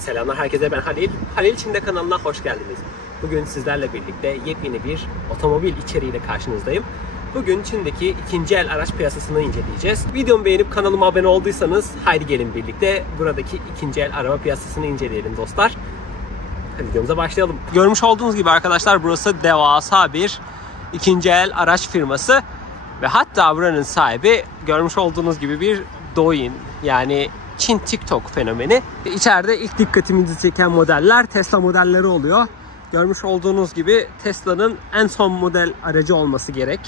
Selamlar herkese, ben Halil. Halil Çin'de kanalına hoş geldiniz. Bugün sizlerle birlikte yepyeni bir otomobil içeriğiyle karşınızdayım. Bugün Çin'deki ikinci el araç piyasasını inceleyeceğiz. Videomu beğenip kanalıma abone olduysanız haydi gelin birlikte buradaki ikinci el araba piyasasını inceleyelim dostlar. Hadi videomuza başlayalım. Görmüş olduğunuz gibi arkadaşlar, burası devasa bir ikinci el araç firması. Ve hatta buranın sahibi görmüş olduğunuz gibi bir Douyin, yani Çin TikTok fenomeni. İçeride ilk dikkatimizi çeken modeller Tesla modelleri oluyor. Görmüş olduğunuz gibi Tesla'nın en son model aracı olması gerek.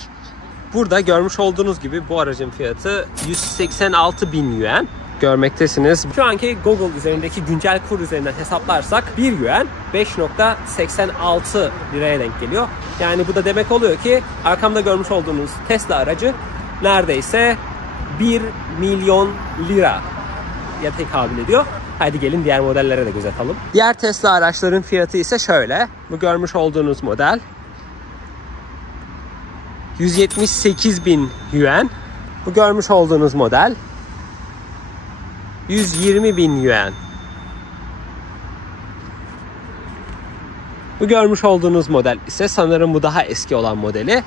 Burada görmüş olduğunuz gibi bu aracın fiyatı 186.000 yuan görmektesiniz. Şu anki Google üzerindeki güncel kur üzerinden hesaplarsak 1 yuan 5.86 liraya denk geliyor. Yani bu da demek oluyor ki arkamda görmüş olduğunuz Tesla aracı neredeyse 1 milyon lira tekabül ediyor. Haydi gelin diğer modellere de göz atalım. Diğer Tesla araçların fiyatı ise şöyle. Bu görmüş olduğunuz model 178.000 yuan. Bu görmüş olduğunuz model 120.000 yuan. Bu görmüş olduğunuz model ise sanırım bu daha eski olan modeli.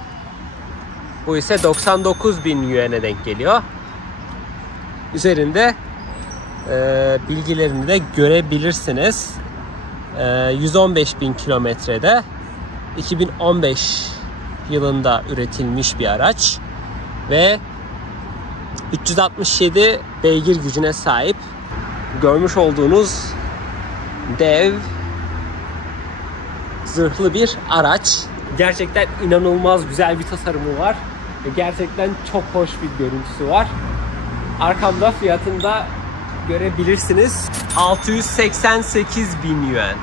Bu ise 99.000 yuan'e denk geliyor. Üzerinde bilgilerini de görebilirsiniz. 115.000 kilometrede 2015 yılında üretilmiş bir araç ve 367 beygir gücüne sahip. Görmüş olduğunuz dev zırhlı bir araç. Gerçekten inanılmaz güzel bir tasarımı var ve gerçekten çok hoş bir görüntüsü var. Arkamda fiyatını da görebilirsiniz. 688.000 yuan.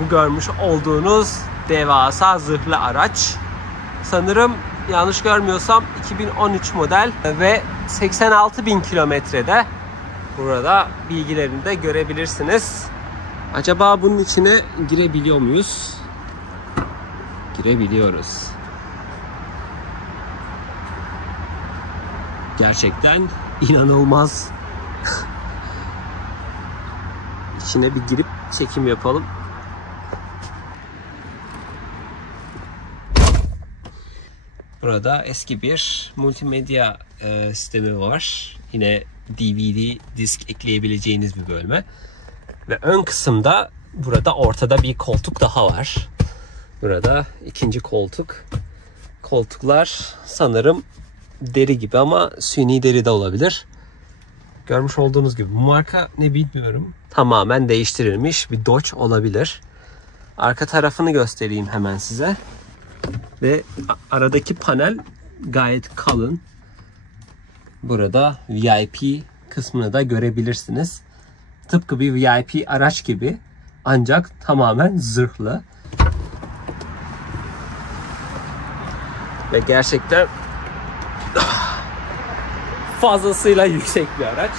Bu görmüş olduğunuz devasa zırhlı araç. Sanırım yanlış görmüyorsam 2013 model ve 86.000 kilometrede. Burada bilgilerini de görebilirsiniz. Acaba bunun içine girebiliyor muyuz? Girebiliyoruz. Gerçekten inanılmaz. İçine bir girip çekim yapalım. Burada eski bir multimedya sistemi var. Yine DVD disk ekleyebileceğiniz bir bölme. Ve ön kısımda burada ortada bir koltuk daha var. Burada ikinci koltuk. Koltuklar sanırım deri gibi ama suni deri de olabilir. Görmüş olduğunuz gibi bu marka ne bilmiyorum. Tamamen değiştirilmiş bir Dodge olabilir. Arka tarafını göstereyim hemen size. Ve aradaki panel gayet kalın. Burada VIP kısmını da görebilirsiniz. Tıpkı bir VIP araç gibi, ancak tamamen zırhlı. Ve gerçekten fazlasıyla yüksek bir araç.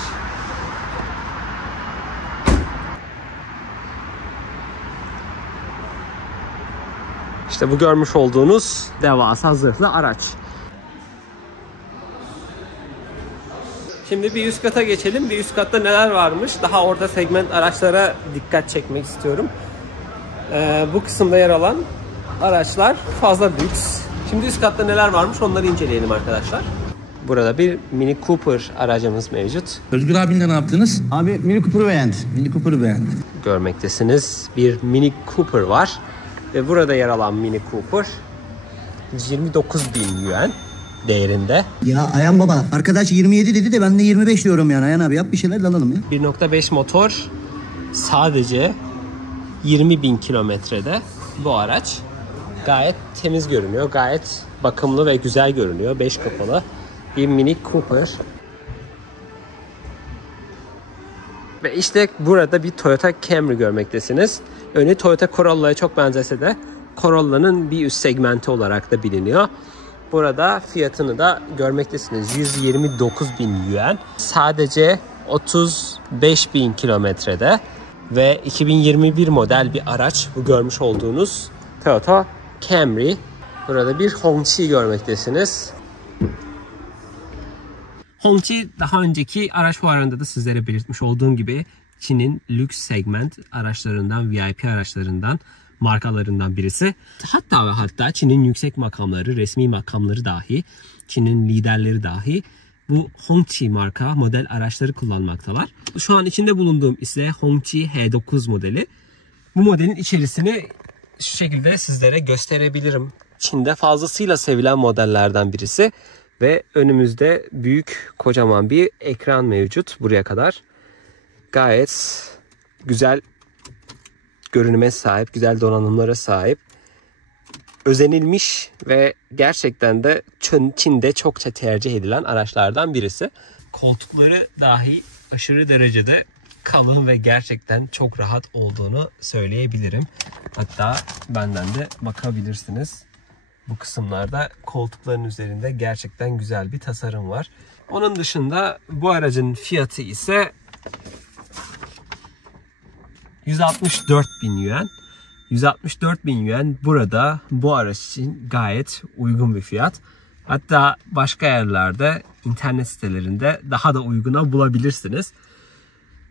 İşte bu görmüş olduğunuz devasa zırhlı araç. Şimdi bir üst kata geçelim. Bir üst katta neler varmış? Daha orta segment araçlara dikkat çekmek istiyorum. Bu kısımda yer alan araçlar fazla lüks. Şimdi üst katta neler varmış onları inceleyelim arkadaşlar. Burada bir Mini Cooper aracımız mevcut. Özgür abinle ne yaptınız? Abi Mini Cooper'ı beğendi. Mini Cooper'ı beğendi. Görmektesiniz. Bir Mini Cooper var. Ve burada yer alan Mini Cooper 29.000 yuan değerinde. Ya Ayhan baba, arkadaş 27 dedi de ben de 25 diyorum yani. Ayhan abi yap bir şeyler de alalım ya. 1.5 motor, sadece 20.000 kilometrede bu araç. Gayet temiz görünüyor. Gayet bakımlı ve güzel görünüyor. 5 kapalı bir Mini Cooper. Ve işte burada bir Toyota Camry görmektesiniz. Önü Toyota Corolla'ya çok benzese de Corolla'nın bir üst segmenti olarak da biliniyor. Burada fiyatını da görmektesiniz. 129.000 yuan. Sadece 35.000 kilometrede ve 2021 model bir araç. Bu görmüş olduğunuz Toyota Camry. Burada bir Hongqi görmektesiniz. Hongqi daha önceki araç fuarında da sizlere belirtmiş olduğum gibi Çin'in lüks segment araçlarından, VIP araçlarından, markalarından birisi. Hatta ve hatta Çin'in yüksek makamları, resmi makamları dahi, Çin'in liderleri dahi bu Hongqi marka model araçları kullanmaktalar. Şu an içinde bulunduğum ise Hongqi H9 modeli. Bu modelin içerisini şu şekilde sizlere gösterebilirim. Çin'de fazlasıyla sevilen modellerden birisi ve önümüzde büyük, kocaman bir ekran mevcut buraya kadar. Gayet güzel görünüme sahip, güzel donanımlara sahip. Özenilmiş ve gerçekten de Çin'de çokça tercih edilen araçlardan birisi. Koltukları dahi aşırı derecede kalın ve gerçekten çok rahat olduğunu söyleyebilirim. Hatta benden de bakabilirsiniz. Bu kısımlarda koltukların üzerinde gerçekten güzel bir tasarım var. Onun dışında bu aracın fiyatı ise 164.000 yuan. 164.000 yuan burada bu araç için gayet uygun bir fiyat. Hatta başka yerlerde, internet sitelerinde daha da uyguna bulabilirsiniz.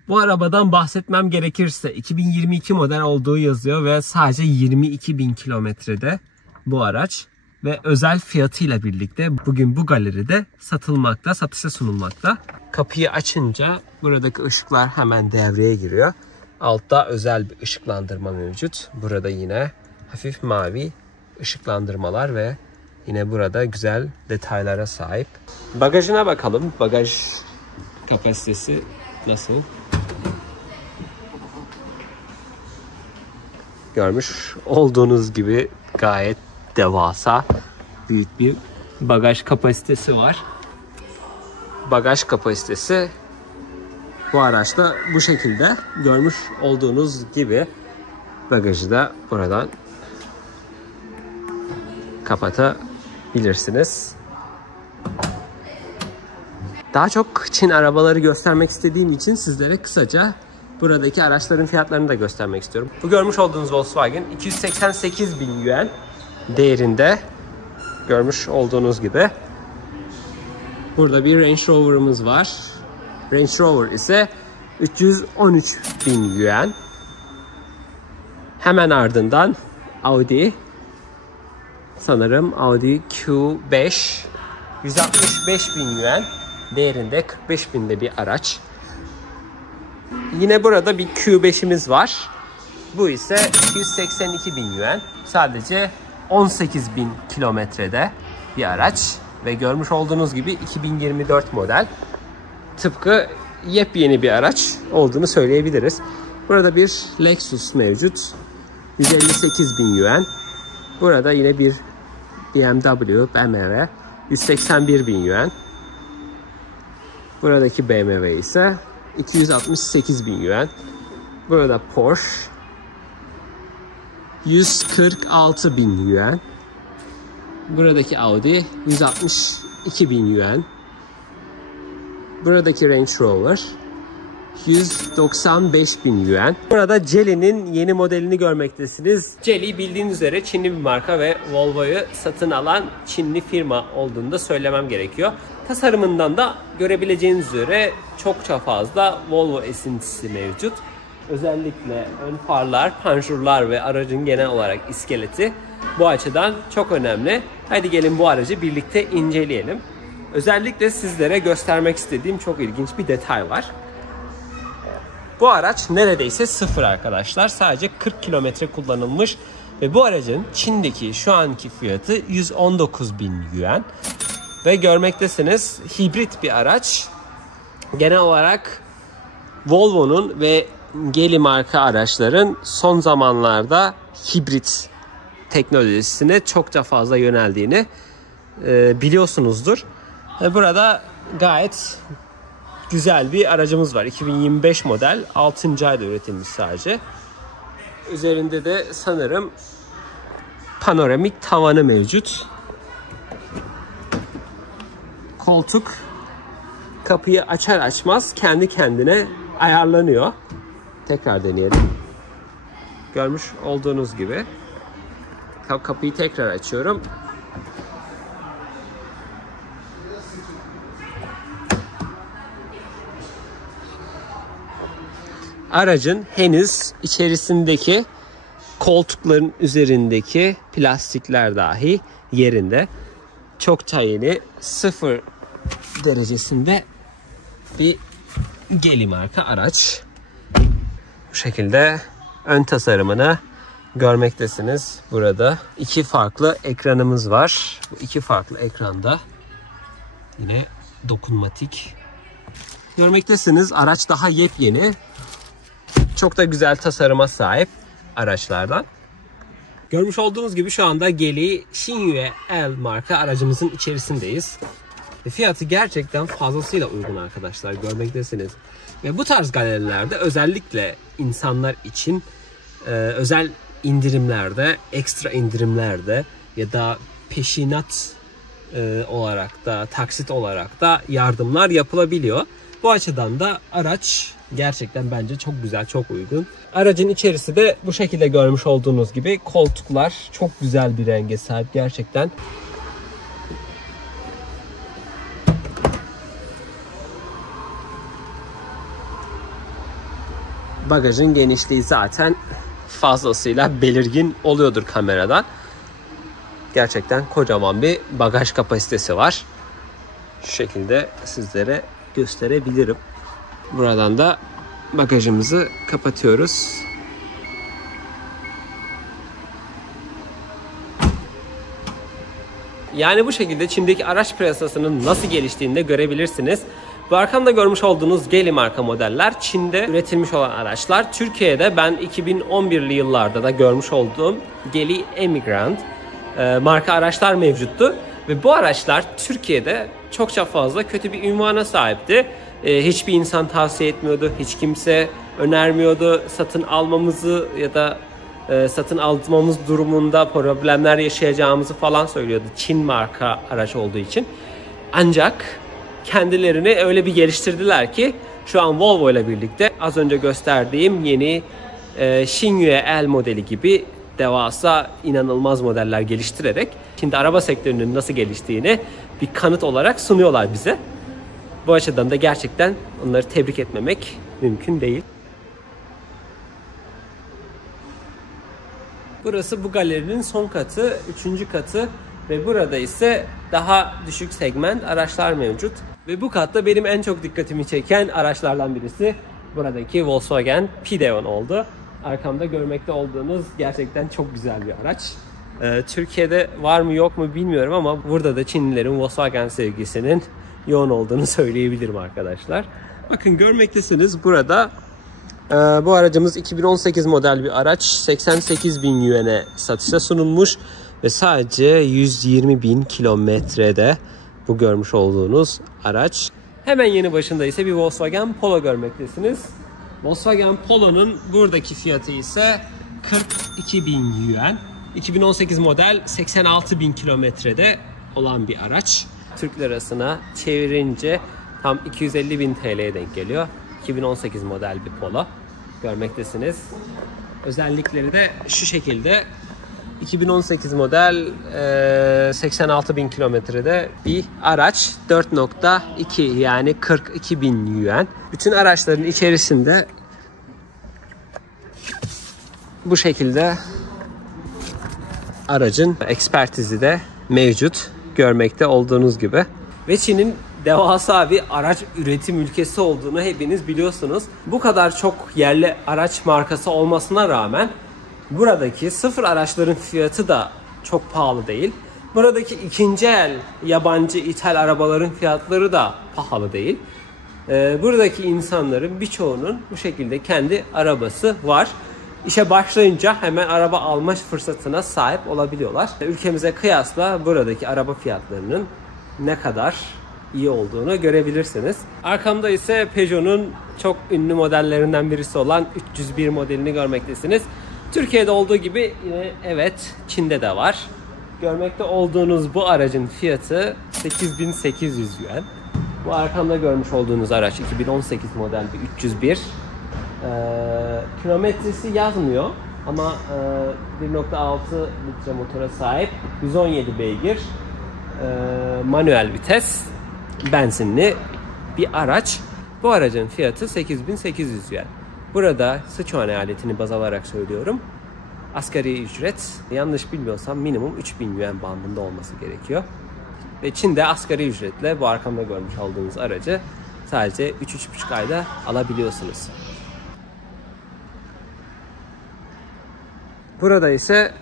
Bu arabadan bahsetmem gerekirse 2022 model olduğu yazıyor ve sadece 22.000 kilometrede bu araç ve özel fiyatıyla birlikte bugün bu galeride satılmakta, satışa sunulmakta. Kapıyı açınca buradaki ışıklar hemen devreye giriyor. Altta özel bir ışıklandırma mevcut. Burada yine hafif mavi ışıklandırmalar ve yine burada güzel detaylara sahip. Bagajına bakalım. Bagaj kapasitesi nasıl? Görmüş olduğunuz gibi gayet devasa, büyük bir bagaj kapasitesi var. Bagaj kapasitesi bu araçta bu şekilde. Görmüş olduğunuz gibi bagajı da buradan kapatabilirsiniz. Daha çok Çin arabaları göstermek istediğim için sizlere kısaca buradaki araçların fiyatlarını da göstermek istiyorum. Bu görmüş olduğunuz Volkswagen 288.000 yuan değerinde, görmüş olduğunuz gibi. Burada bir Range Rover'ımız var. Range Rover ise 313.000 yuan. Hemen ardından sanırım Audi Q5 165.000 yuan değerinde, 45.000'de bir araç. Yine burada bir Q5'imiz var. Bu ise 282.000 yuan. Sadece 18.000 kilometrede bir araç ve görmüş olduğunuz gibi 2024 model. Tıpkı yepyeni bir araç olduğunu söyleyebiliriz. Burada bir Lexus mevcut. 158.000 yuan. Burada yine bir BMW 181.000 yuan. Buradaki BMW ise 268.000 yuan. Burada Porsche 146.000 yuan. Buradaki Audi 162.000 yuan. Buradaki Range Rover 195.000 yuan. Burada Geely'nin yeni modelini görmektesiniz. Geely bildiğiniz üzere Çinli bir marka ve Volvo'yu satın alan Çinli firma olduğunu da söylemem gerekiyor. Tasarımından da görebileceğiniz üzere çokça fazla Volvo esintisi mevcut. Özellikle ön farlar, panjurlar ve aracın genel olarak iskeleti bu açıdan çok önemli. Hadi gelin bu aracı birlikte inceleyelim. Özellikle sizlere göstermek istediğim çok ilginç bir detay var. Bu araç neredeyse sıfır arkadaşlar. Sadece 40 kilometre kullanılmış ve bu aracın Çin'deki şu anki fiyatı 119.000 yuan. Ve görmektesiniz hibrit bir araç. Genel olarak Volvo'nun ve Geely marka araçların son zamanlarda hibrit teknolojisine çokça fazla yöneldiğini biliyorsunuzdur. Burada gayet güzel bir aracımız var. 2025 model, 6. ayda üretilmiş sadece. Üzerinde de sanırım panoramik tavanı mevcut. Koltuk kapıyı açar açmaz kendi kendine ayarlanıyor. Tekrar deneyelim. Görmüş olduğunuz gibi. Kapıyı tekrar açıyorum. aracın henüz içerisindeki koltukların üzerindeki plastikler dahi yerinde. Çok yeni, 0 derecesinde bir Geely marka araç. Bu şekilde ön tasarımını görmektesiniz. Burada 2 farklı ekranımız var. Bu 2 farklı ekranda yine dokunmatik. Görmektesiniz, araç daha yepyeni. Çok da güzel tasarıma sahip araçlardan. Görmüş olduğunuz gibi şu anda Geely Xingyue L marka aracımızın içerisindeyiz. Fiyatı gerçekten fazlasıyla uygun arkadaşlar, görmektesiniz. Ve bu tarz galerilerde özellikle insanlar için özel indirimlerde, ekstra indirimlerde ya da peşinat olarak da, taksit olarak da yardımlar yapılabiliyor. Bu açıdan da araç gerçekten bence çok güzel, çok uygun. Aracın içerisi de bu şekilde görmüş olduğunuz gibi, koltuklar çok güzel bir renge sahip gerçekten. Bagajın genişliği zaten fazlasıyla belirgin oluyordur kameradan. Gerçekten kocaman bir bagaj kapasitesi var. Şu şekilde sizlere gösterebilirim. Buradan da bagajımızı kapatıyoruz. Yani bu şekilde Çin'deki araç piyasasının nasıl geliştiğini de görebilirsiniz. Bu arkamda görmüş olduğunuz Geely marka modeller Çin'de üretilmiş olan araçlar. Türkiye'de ben 2011'li yıllarda da görmüş olduğum Geely Emigrant marka araçlar mevcuttu. Ve bu araçlar Türkiye'de çokça fazla kötü bir ünvana sahipti. Hiçbir insan tavsiye etmiyordu, hiç kimse önermiyordu. Satın almamızı ya da satın almamız durumunda problemler yaşayacağımızı falan söylüyordu, Çin marka araç olduğu için. Ancak kendilerini öyle bir geliştirdiler ki şu an Volvo ile birlikte az önce gösterdiğim yeni Xingyue L modeli gibi devasa, inanılmaz modeller geliştirerek şimdi araba sektörünün nasıl geliştiğini bir kanıt olarak sunuyorlar bize. Bu açıdan da gerçekten onları tebrik etmemek mümkün değil. Burası bu galerinin son katı, 3. katı ve burada ise daha düşük segment araçlar mevcut. Ve bu katta benim en çok dikkatimi çeken araçlardan birisi buradaki Volkswagen Pideon oldu. Arkamda görmekte olduğunuz gerçekten çok güzel bir araç. Türkiye'de var mı yok mu bilmiyorum ama burada da Çinlilerin Volkswagen sevgisinin yoğun olduğunu söyleyebilirim arkadaşlar. Bakın görmektesiniz burada. Bu aracımız 2018 model bir araç. 88.000 yuan'e satışa sunulmuş ve sadece 120.000 kilometrede bu görmüş olduğunuz araç. Hemen yanı başında ise bir Volkswagen Polo görmektesiniz. Volkswagen Polo'nun buradaki fiyatı ise 42.000 yuan. 2018 model, 86.000 kilometrede olan bir araç. Türk lirasına çevirince tam 250.000 TL'ye denk geliyor. 2018 model bir Polo görmektesiniz. Özellikleri de şu şekilde. 2018 model 86.000 kilometrede bir araç. 4.2 yani 42.000 yuan. Bütün araçların içerisinde bu şekilde aracın ekspertizi de mevcut. Görmekte olduğunuz gibi. Ve Çin'in devasa bir araç üretim ülkesi olduğunu hepiniz biliyorsunuz. Bu kadar çok yerli araç markası olmasına rağmen buradaki sıfır araçların fiyatı da çok pahalı değil. Buradaki ikinci el yabancı ithal arabaların fiyatları da pahalı değil. Buradaki insanların birçoğunun bu şekilde kendi arabası var. İşe başlayınca hemen araba alma fırsatına sahip olabiliyorlar. Ülkemize kıyasla buradaki araba fiyatlarının ne kadar iyi olduğunu görebilirsiniz. Arkamda ise Peugeot'un çok ünlü modellerinden birisi olan 301 modelini görmektesiniz. Türkiye'de olduğu gibi yine evet Çin'de de var. Görmekte olduğunuz bu aracın fiyatı 8.800 yuan. Bu arkamda görmüş olduğunuz araç 2018 model bir 301. Kilometresi yazmıyor ama 1.6 litre motora sahip, 117 beygir, manuel vites, benzinli bir araç. Bu aracın fiyatı 8.800 yuan. Burada Sichuan eyaletini baz alarak söylüyorum. Asgari ücret yanlış bilmiyorsam minimum 3000 yuan bandında olması gerekiyor. Ve Çin'de asgari ücretle bu arkamda görmüş olduğunuz aracı sadece 3-3,5 ayda alabiliyorsunuz. Burada ise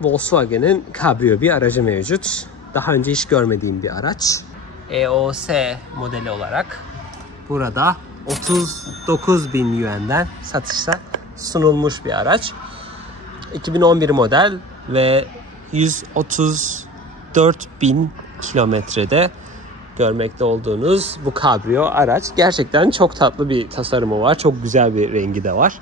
Volkswagen'in Cabrio bir aracı mevcut. Daha önce hiç görmediğim bir araç. EOS modeli olarak burada 39.000 yuan'den satışa sunulmuş bir araç. 2011 model ve 134.000 kilometrede görmekte olduğunuz bu Cabrio araç. Gerçekten çok tatlı bir tasarımı var. Çok güzel bir rengi de var.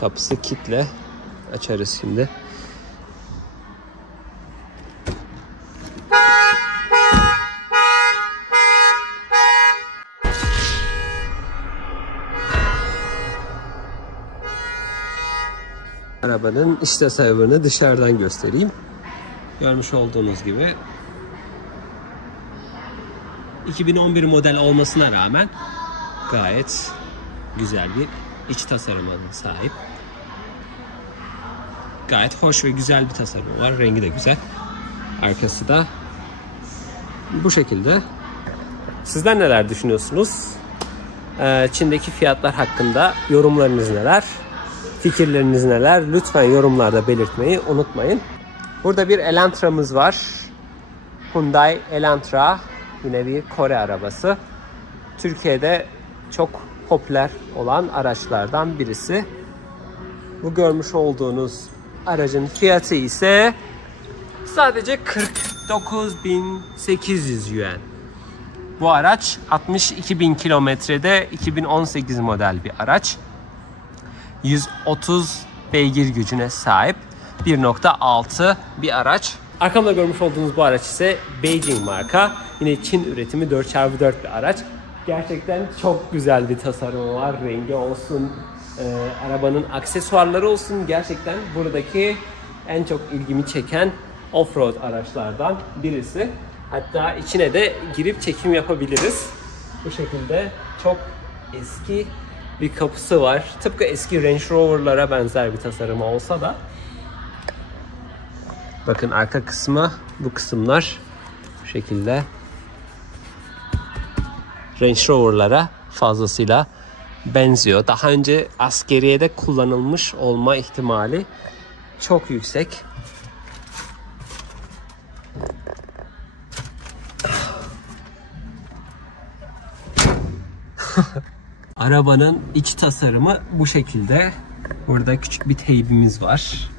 Kapısı kilitle. Açarız şimdi. Arabanın iç tasarımını dışarıdan göstereyim. Görmüş olduğunuz gibi 2011 model olmasına rağmen gayet güzel bir iç tasarımına sahip. Gayet hoş ve güzel bir tasarımı var. Rengi de güzel. Arkası da bu şekilde. Sizler neler düşünüyorsunuz? Çin'deki fiyatlar hakkında yorumlarınız neler? Fikirleriniz neler? Lütfen yorumlarda belirtmeyi unutmayın. Burada bir Elantra'mız var. Hyundai Elantra. Yine bir Kore arabası. Türkiye'de çok popüler olan araçlardan birisi. Bu görmüş olduğunuz aracın fiyatı ise sadece 49.800 yuan. Bu araç 62.000 kilometrede 2018 model bir araç. 130 beygir gücüne sahip 1.6 bir araç. Arkamda görmüş olduğunuz bu araç ise Beijing marka. Yine Çin üretimi 4x4 bir araç. Gerçekten çok güzel bir tasarımı var. Rengi olsun, arabanın aksesuarları olsun. Gerçekten buradaki en çok ilgimi çeken off-road araçlardan birisi. Hatta içine de girip çekim yapabiliriz. Bu şekilde çok eski bir kapısı var. Tıpkı eski Range Rover'lara benzer bir tasarımı olsa da. Bakın arka kısmı, bu kısımlar bu şekilde Range Rover'lara fazlasıyla benziyor. Daha önce askeriyede kullanılmış olma ihtimali çok yüksek. Arabanın iç tasarımı bu şekilde. Burada küçük bir teybimiz var.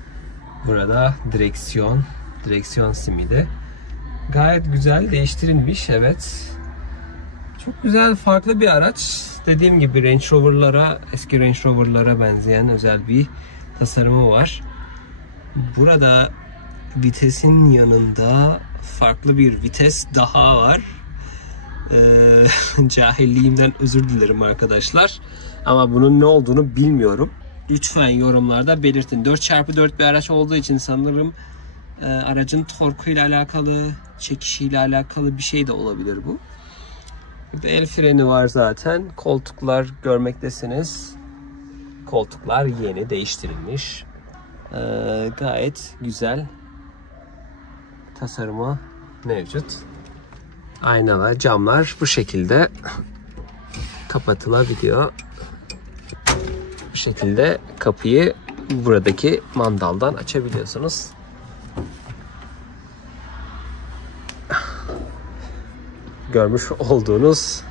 Burada direksiyon simidi. Gayet güzel değiştirilmiş, evet. Çok güzel, farklı bir araç. Dediğim gibi Range Rover'lara, eski Range Rover'lara benzeyen özel bir tasarımı var. Burada vitesin yanında farklı bir vites daha var. Cahilliğimden özür dilerim arkadaşlar. Ama bunun ne olduğunu bilmiyorum. Lütfen yorumlarda belirtin. 4x4 bir araç olduğu için sanırım aracın torkuyla alakalı, çekişiyle alakalı bir şey de olabilir bu. Bir de el freni var zaten. Koltuklar görmektesiniz. Koltuklar yeni değiştirilmiş. Gayet güzel tasarımı mevcut. Aynalar, camlar bu şekilde kapatılabiliyor. Bu şekilde kapıyı buradaki mandaldan açabiliyorsunuz. Görmüş olduğunuz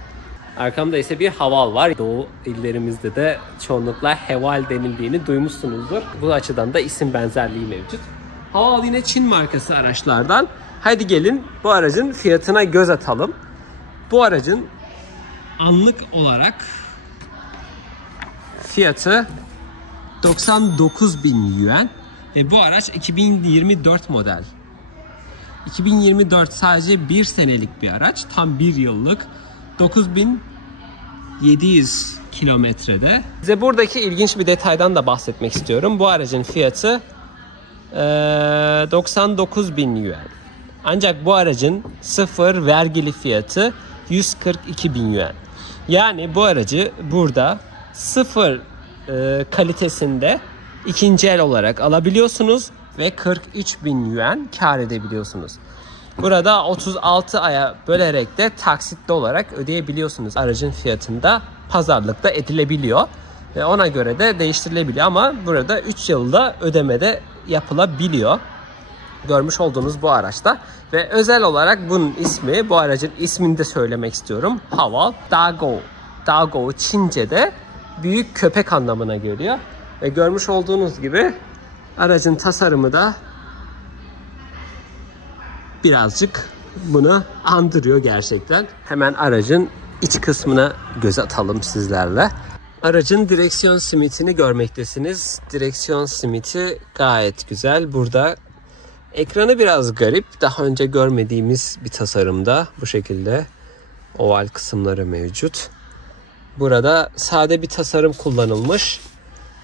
arkamda ise bir haval var. Doğu illerimizde de çoğunlukla heval denildiğini duymuşsunuzdur. Bu açıdan da isim benzerliği mevcut. Haval yine Çin markası araçlardan. Hadi gelin bu aracın fiyatına göz atalım. Bu aracın anlık olarak fiyatı 99.000 yuan ve bu araç 2024 model. 2024 sadece bir senelik bir araç. Tam bir yıllık. 9.700 kilometrede. Size buradaki ilginç bir detaydan da bahsetmek istiyorum. Bu aracın fiyatı 99.000 yuan. Ancak bu aracın sıfır vergili fiyatı 142 bin yuan. Yani bu aracı burada sıfır kalitesinde ikinci el olarak alabiliyorsunuz ve 43 bin yuan kar edebiliyorsunuz. Burada 36 aya bölerek de taksitli olarak ödeyebiliyorsunuz. Aracın fiyatında pazarlıkta edilebiliyor ve ona göre de değiştirilebiliyor ama burada 3 yılda ödemede yapılabiliyor. Görmüş olduğunuz bu araçta ve özel olarak bunun ismi, bu aracın ismini de söylemek istiyorum. Haval Dagou. Dagou Çince'de büyük köpek anlamına geliyor. Ve görmüş olduğunuz gibi aracın tasarımı da birazcık bunu andırıyor gerçekten. Hemen aracın iç kısmına göz atalım sizlerle. Aracın direksiyon simitini görmektesiniz. Direksiyon simiti gayet güzel. Burada ekranı biraz garip. Daha önce görmediğimiz bir tasarımda bu şekilde oval kısımları mevcut. Burada sade bir tasarım kullanılmış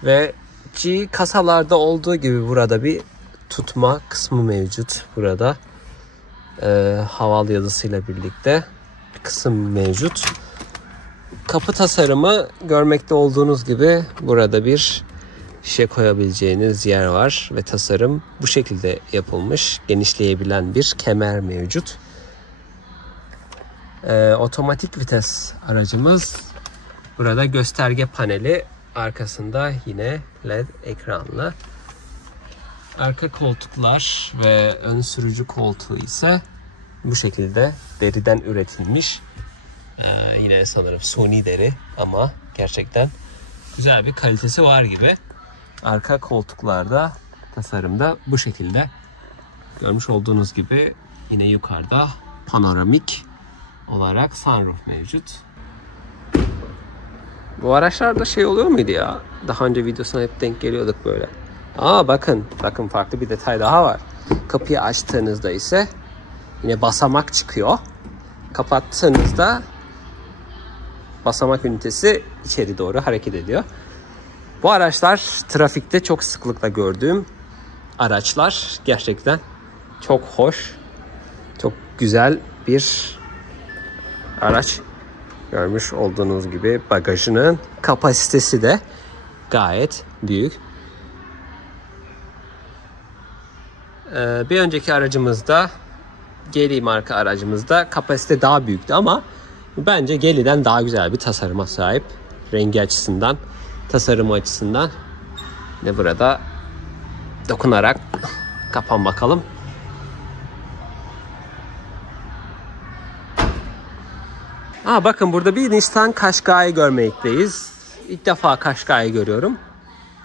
ve G kasalarda olduğu gibi burada bir tutma kısmı mevcut. Burada haval yazısıyla birlikte bir kısım mevcut. Kapı tasarımı görmekte olduğunuz gibi burada bir şişe koyabileceğiniz yer var ve tasarım bu şekilde yapılmış. Genişleyebilen bir kemer mevcut. Otomatik vites aracımız. Burada gösterge paneli, arkasında yine LED ekranlı. Arka koltuklar ve ön sürücü koltuğu ise bu şekilde deriden üretilmiş. Yine sanırım suni deri ama gerçekten güzel bir kalitesi var gibi. Arka koltuklarda tasarımda bu şekilde. Görmüş olduğunuz gibi yine yukarıda panoramik olarak sunroof mevcut. Bu araçlarda şey oluyor muydu ya? Daha önce videosuna hep denk geliyorduk böyle. Bakın farklı bir detay daha var. Kapıyı açtığınızda ise yine basamak çıkıyor. Kapattığınızda basamak ünitesi içeri doğru hareket ediyor. Bu araçlar trafikte çok sıklıkla gördüğüm araçlar. Gerçekten çok hoş, çok güzel bir araç. Görmüş olduğunuz gibi bagajının kapasitesi de gayet büyük. Bir önceki aracımızda, Geely marka aracımızda kapasite daha büyüktü ama bence Geely'den daha güzel bir tasarıma sahip. Rengi açısından, tasarımı açısından. Ve burada dokunarak kapan bakalım. Bakın burada bir Nissan Qashqai görmekteyiz. İlk defa Qashqai görüyorum.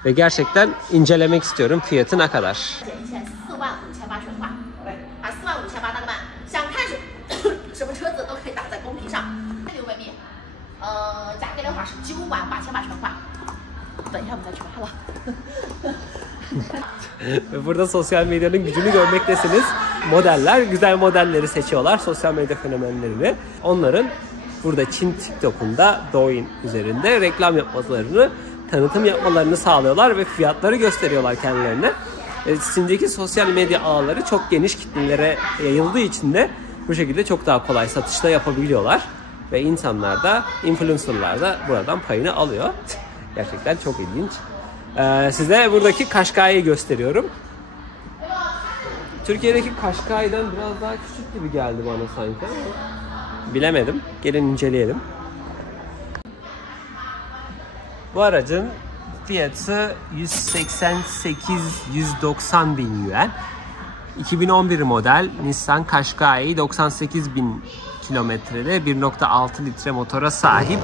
Ve gerçekten incelemek istiyorum. Fiyatı ne kadar? Burada sosyal medyanın gücünü görmektesiniz. Modeller, güzel modelleri seçiyorlar. Sosyal medya fenomenlerini. Onların burada Çin TikTok'unda Douyin üzerinde reklam yapmalarını, tanıtım yapmalarını sağlıyorlar ve fiyatları gösteriyorlar kendilerine. Çin'deki sosyal medya ağları çok geniş kitlelere yayıldığı için de bu şekilde çok daha kolay satışta yapabiliyorlar. Ve insanlar da, influencerlar da buradan payını alıyor. Gerçekten çok ilginç. Size buradaki Qashqai'yi gösteriyorum. Türkiye'deki Qashqai'den biraz daha küçük gibi geldi bana sanki ama bilemedim. Gelin inceleyelim. Bu aracın fiyatı 188-190 bin yuan. 2011 model Nissan Qashqai 98 bin kilometrede 1.6 litre motora sahip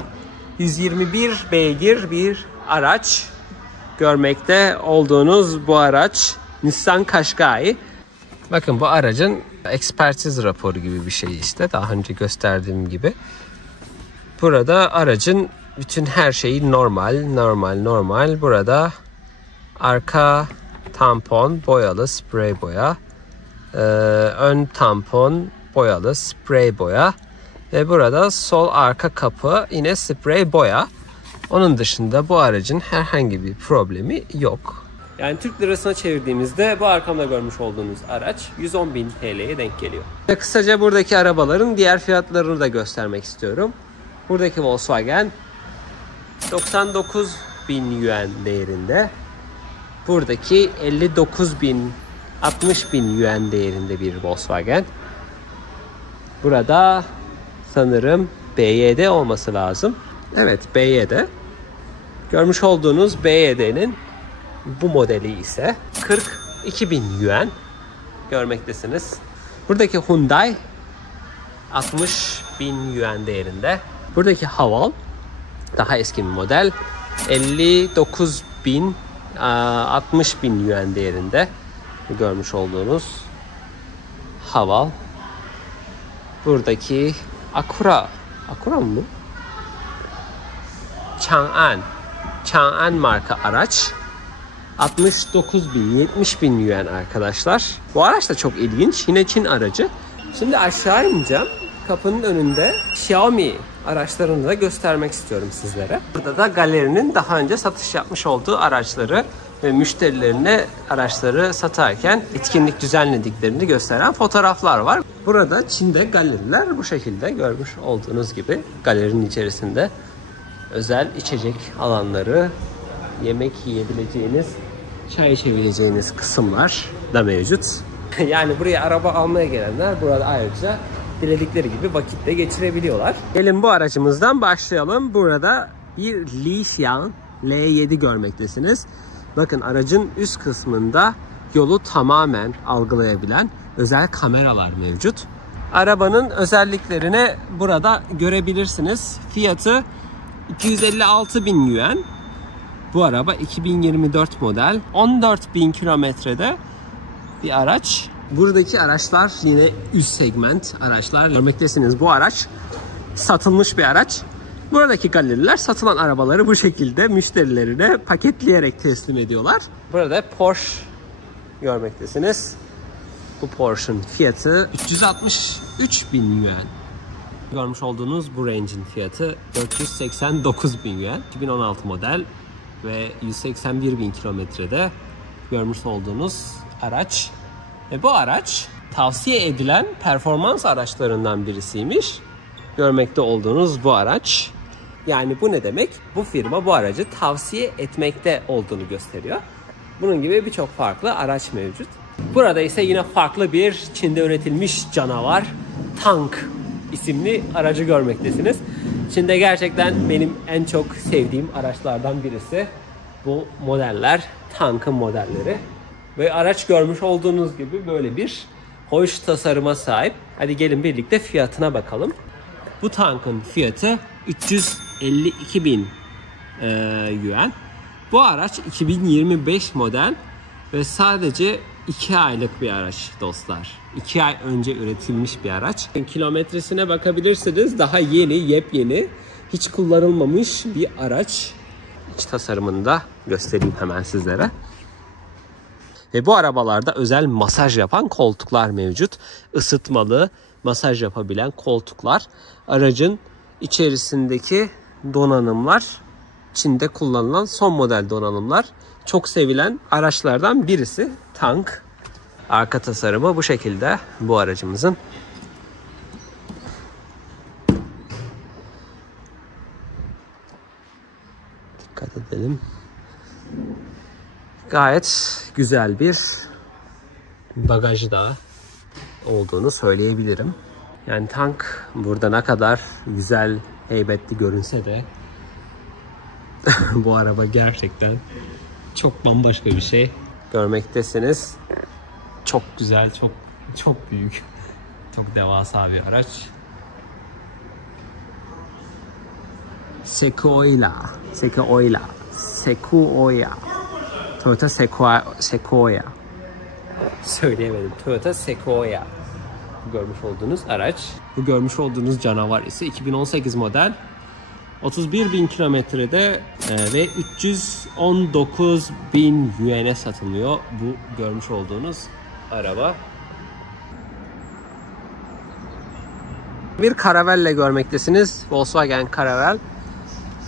121 beygir bir araç. Görmekte olduğunuz bu araç Nissan Qashqai. Bakın bu aracın ekspertiz raporu gibi bir şey işte. Daha önce gösterdiğim gibi. Burada aracın bütün her şeyi normal. Burada arka tampon boyalı sprey boya. Ön tampon boyalı sprey boya. Ve burada sol arka kapı yine sprey boya. Onun dışında bu aracın herhangi bir problemi yok. Yani Türk lirasına çevirdiğimizde bu arkamda görmüş olduğunuz araç 110.000 TL'ye denk geliyor. Ve kısaca buradaki arabaların diğer fiyatlarını da göstermek istiyorum. Buradaki Volkswagen 99.000 yuan değerinde. Buradaki 59.000, 60.000 yuan değerinde bir Volkswagen. Burada sanırım BYD olması lazım. Evet, BYD. Görmüş olduğunuz BYD'nin bu modeli ise 42.000 yuan görmektesiniz. Buradaki Hyundai 60.000 yuan değerinde. Buradaki Haval daha eski bir model 59.000, 60.000 yuan değerinde. Görmüş olduğunuz Haval. Buradaki Acura mı bu? Chang'an marka araç 69.000, 70.000 yuan arkadaşlar. Bu araç da çok ilginç. Yine Çin aracı. Şimdi aşağı ineceğim. Kapının önünde Xiaomi araçlarını da göstermek istiyorum sizlere. Burada da galerinin daha önce satış yapmış olduğu araçları ve müşterilerine araçları satarken etkinlik düzenlediklerini gösteren fotoğraflar var. Burada Çin'de galeriler bu şekilde görmüş olduğunuz gibi galerinin içerisinde özel içecek alanları, yemek yiyebileceğiniz, çay içebileceğiniz kısımlar da mevcut. Yani buraya araba almaya gelenler burada ayrıca diledikleri gibi vakitte geçirebiliyorlar. Gelin bu aracımızdan başlayalım. Burada bir Li Xiang L7 görmektesiniz. Bakın aracın üst kısmında yolu tamamen algılayabilen özel kameralar mevcut. Arabanın özelliklerini burada görebilirsiniz. Fiyatı 256.000 yuan. Bu araba 2024 model. 14.000 kilometrede bir araç. Buradaki araçlar yine üst segment araçlar görmektesiniz. Bu araç satılmış bir araç. Buradaki galeriler satılan arabaları bu şekilde müşterilerine paketleyerek teslim ediyorlar. Burada Porsche görmektesiniz. Bu Porsche'un fiyatı 363.000 yuan. Görmüş olduğunuz bu range'in fiyatı 489.000 yuan. 2016 model ve 181.000 kilometrede görmüş olduğunuz araç. Ve bu araç tavsiye edilen performans araçlarından birisiymiş. Görmekte olduğunuz bu araç. Yani bu ne demek? Bu firma bu aracı tavsiye etmekte olduğunu gösteriyor. Bunun gibi birçok farklı araç mevcut. Burada ise yine farklı bir Çin'de üretilmiş canavar Tank isimli aracı görmektesiniz. Çin'de gerçekten benim en çok sevdiğim araçlardan birisi bu modeller, Tank'ın modelleri. Ve araç görmüş olduğunuz gibi böyle bir hoş tasarıma sahip. Hadi gelin birlikte fiyatına bakalım. Bu Tank'ın fiyatı 352.000 yuan. Bu araç 2025 model ve sadece 2 aylık bir araç dostlar. 2 ay önce üretilmiş bir araç. Kilometresine bakabilirsiniz. Daha yeni, yepyeni, hiç kullanılmamış bir araç. İç tasarımını da göstereyim hemen sizlere. Ve bu arabalarda özel masaj yapan koltuklar mevcut. Isıtmalı, masaj yapabilen koltuklar. Aracın içerisindeki donanımlar Çin'de kullanılan son model donanımlar. Çok sevilen araçlardan birisi Tank. Arka tasarımı bu şekilde bu aracımızın. Dikkat edelim. Gayet güzel bir bagajı da olduğunu söyleyebilirim. Yani Tank burada ne kadar güzel, heybetli görünse de bu araba gerçekten çok bambaşka bir şey. Görmektesiniz. Çok güzel, çok büyük, çok devasa bir araç. Sequoia. Toyota Sequoia. Söyleyemedim. Toyota Sequoia. Görmüş olduğunuz araç. Bu görmüş olduğunuz canavar ise 2018 model. 31.000 kilometrede ve 319.000 yuan'e satılıyor bu görmüş olduğunuz araba. Bir Caravelle görmektesiniz. Volkswagen Caravelle.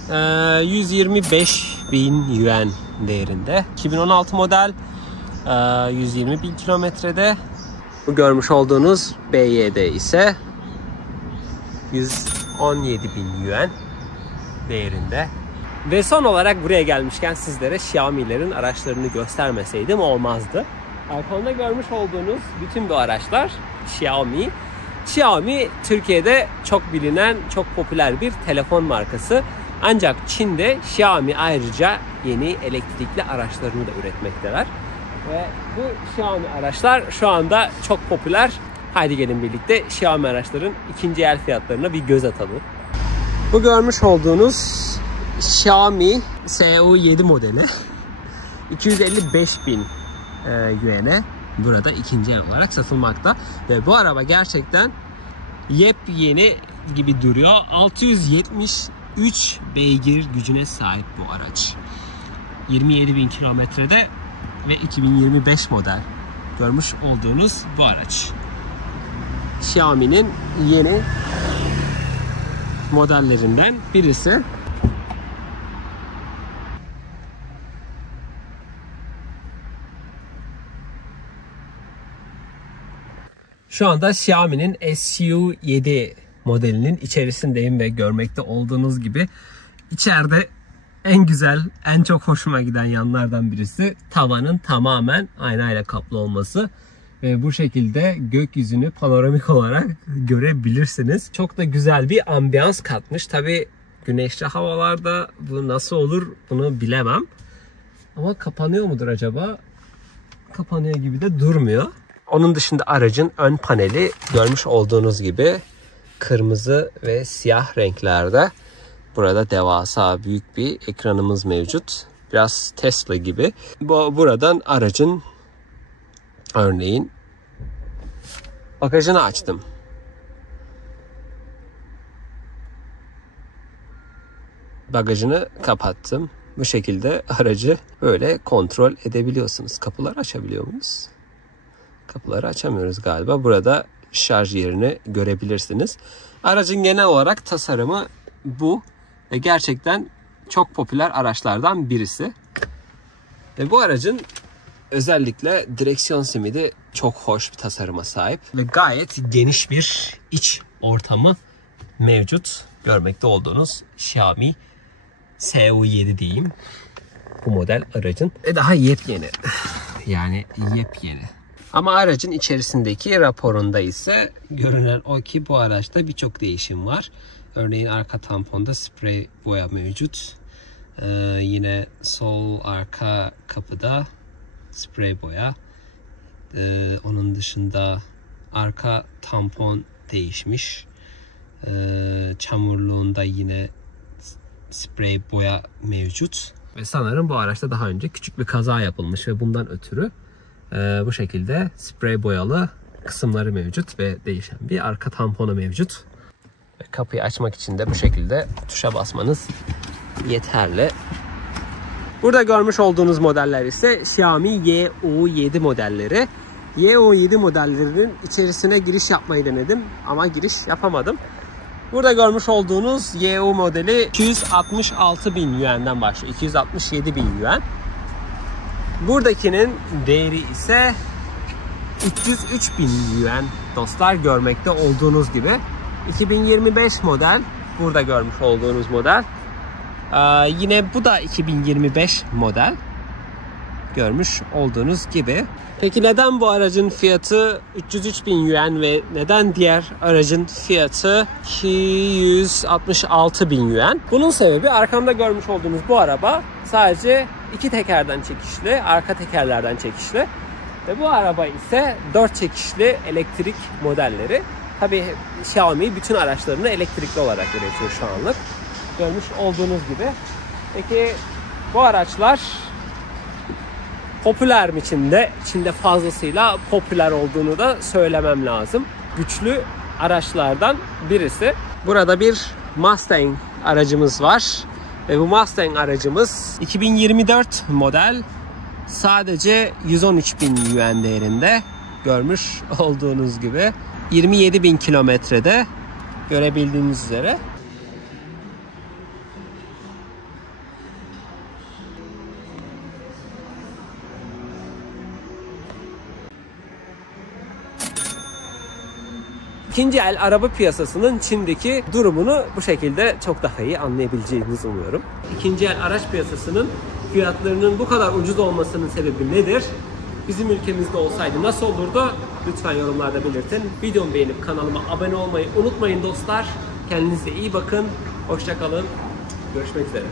125.000 yuan değerinde. 2016 model, 120 bin kilometrede. Bu görmüş olduğunuz BYD ise 117 bin yuan değerinde. Ve son olarak buraya gelmişken sizlere Xiaomi'lerin araçlarını göstermeseydim olmazdı. Arkamda görmüş olduğunuz bütün bu araçlar Xiaomi. Xiaomi Türkiye'de çok bilinen, çok popüler bir telefon markası. Ancak Çin'de Xiaomi ayrıca yeni elektrikli araçlarını da üretmekteler. Ve bu Xiaomi araçlar şu anda çok popüler. Haydi gelin birlikte Xiaomi araçların ikinci el fiyatlarına bir göz atalım. Bu görmüş olduğunuz Xiaomi SU7 modeli 255 bin yuan'e burada ikinci el olarak satılmakta. Ve bu araba gerçekten yepyeni gibi duruyor. 673 beygir gücüne sahip bu araç. 27 bin kilometrede ve 2025 model görmüş olduğunuz bu araç. Xiaomi'nin yeni modellerinden birisi. Şu anda Xiaomi'nin SU7 modelinin içerisindeyim ve görmekte olduğunuz gibi içeride en güzel, en çok hoşuma giden yanlardan birisi tavanın tamamen aynayla kaplı olması. Ve bu şekilde gökyüzünü panoramik olarak görebilirsiniz. Çok da güzel bir ambiyans katmış. Tabi güneşli havalarda bu nasıl olur bunu bilemem. Ama kapanıyor mudur acaba? Kapanıyor gibi de durmuyor. Onun dışında aracın ön paneli görmüş olduğunuz gibi kırmızı ve siyah renklerde. Burada devasa büyük bir ekranımız mevcut. Biraz Tesla gibi. Buradan aracın örneğin bagajını açtım. Bagajını kapattım. Bu şekilde aracı böyle kontrol edebiliyorsunuz. Kapıları açabiliyor muyuz? Kapıları açamıyoruz galiba. Burada şarj yerini görebilirsiniz. Aracın genel olarak tasarımı bu. Ve gerçekten çok popüler araçlardan birisi. Ve bu aracın özellikle direksiyon simidi çok hoş bir tasarıma sahip. Ve gayet geniş bir iç ortamı mevcut. Görmekte olduğunuz Xiaomi SU7 diyeyim. Bu model aracın. Daha yepyeni. Yani yepyeni. Ama aracın içerisindeki raporunda ise görünen o ki bu araçta birçok değişim var. Örneğin arka tamponda sprey boya mevcut. Yine sol arka kapıda sprey boya. Onun dışında arka tampon değişmiş. Çamurluğunda yine sprey boya mevcut. Ve sanırım bu araçta daha önce küçük bir kaza yapılmış ve bundan ötürü bu şekilde sprey boyalı kısımları mevcut ve değişen bir arka tamponu mevcut. Ve kapıyı açmak için de bu şekilde tuşa basmanız yeterli. Burada görmüş olduğunuz modeller ise Xiaomi YU7 modelleri. YU7 modellerinin içerisine giriş yapmayı denedim ama giriş yapamadım. Burada görmüş olduğunuz YU modeli 266 bin yuan'dan başlıyor. 267 bin yuan. Buradakinin değeri ise 303 bin yuan dostlar, görmekte olduğunuz gibi. 2025 model. Burada görmüş olduğunuz model. Yine bu da 2025 model. Görmüş olduğunuz gibi. Peki neden bu aracın fiyatı 303 bin yuan ve neden diğer aracın fiyatı 266 bin yuan? Bunun sebebi arkamda görmüş olduğunuz bu araba sadece iki tekerden çekişli, arka tekerlerden çekişli. Ve bu araba ise 4 çekişli elektrik modelleri. Tabii Xiaomi bütün araçlarını elektrikli olarak üretiyor şu anlık. Görmüş olduğunuz gibi. Peki bu araçlar popüler mi Çin'de? Çin'de fazlasıyla popüler olduğunu da söylemem lazım. Güçlü araçlardan birisi. Burada bir Mustang aracımız var. Ve bu Mustang aracımız 2024 model. Sadece 113 bin yuan değerinde. Görmüş olduğunuz gibi. 27 bin kilometrede görebildiğiniz üzere. İkinci el araba piyasasının Çin'deki durumunu bu şekilde çok daha iyi anlayabileceğinizi umuyorum. İkinci el araç piyasasının fiyatlarının bu kadar ucuz olmasının sebebi nedir? Bizim ülkemizde olsaydı nasıl olurdu? Lütfen yorumlarda belirtin. Videomu beğenip kanalıma abone olmayı unutmayın dostlar. Kendinize iyi bakın. Hoşça kalın. Görüşmek üzere.